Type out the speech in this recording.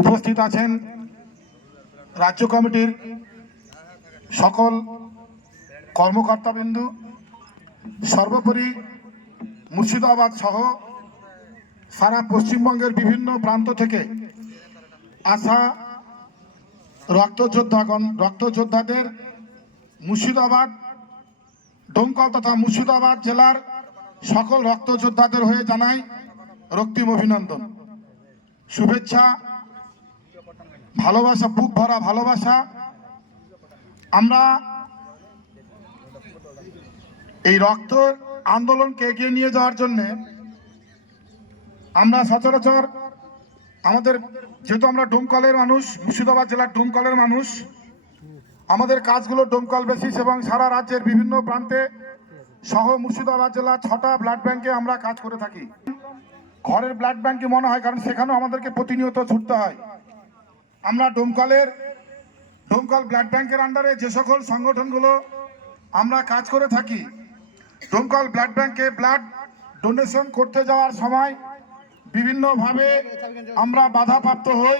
উপস্থিত আছেন রাজ্য কমিটির সকল কর্মকর্তাবৃন্দ, সর্বোপরি মুর্শিদাবাদ সহ সারা পশ্চিমবঙ্গের বিভিন্ন প্রান্ত থেকে আসা রক্তযোদ্ধাদের মুর্শিদাবাদ ডোমকল তথা মুর্শিদাবাদ জেলার সকল রক্তযোদ্ধাদের হয়ে জানাই রক্তিম অভিনন্দন, শুভেচ্ছা, ভালোবাসা, বুক ভরা ভালোবাসা। আমরা এই রক্ত আন্দোলনকে এগিয়ে নিয়ে যাওয়ার জন্য আমরা সচরাচর আমাদের, যেহেতু আমরা ডোমকলের মানুষ, মুর্শিদাবাদ জেলার ডোমকলের মানুষ, আমাদের কাজগুলো ডোমকল বেসিস এবং সারা রাজ্যের বিভিন্ন প্রান্তে সহ মুর্শিদাবাদ জেলার 6টা ব্লাড ব্যাংকে আমরা কাজ করে থাকি। ঘরের ব্লাড ব্যাংকে মনে হয়, কারণ সেখানেও আমাদেরকে প্রতিনিয়ত ছুটতে হয়। আমরা ডোমকল ব্লাড ব্যাংকের আন্ডারে যে সকল সংগঠনগুলো আমরা কাজ করে থাকি, ডোমকল ব্লাড ব্যাংকে ব্লাড ডোনেশন করতে যাওয়ার সময় বিভিন্নভাবে আমরা বাধাপ্রাপ্ত হই।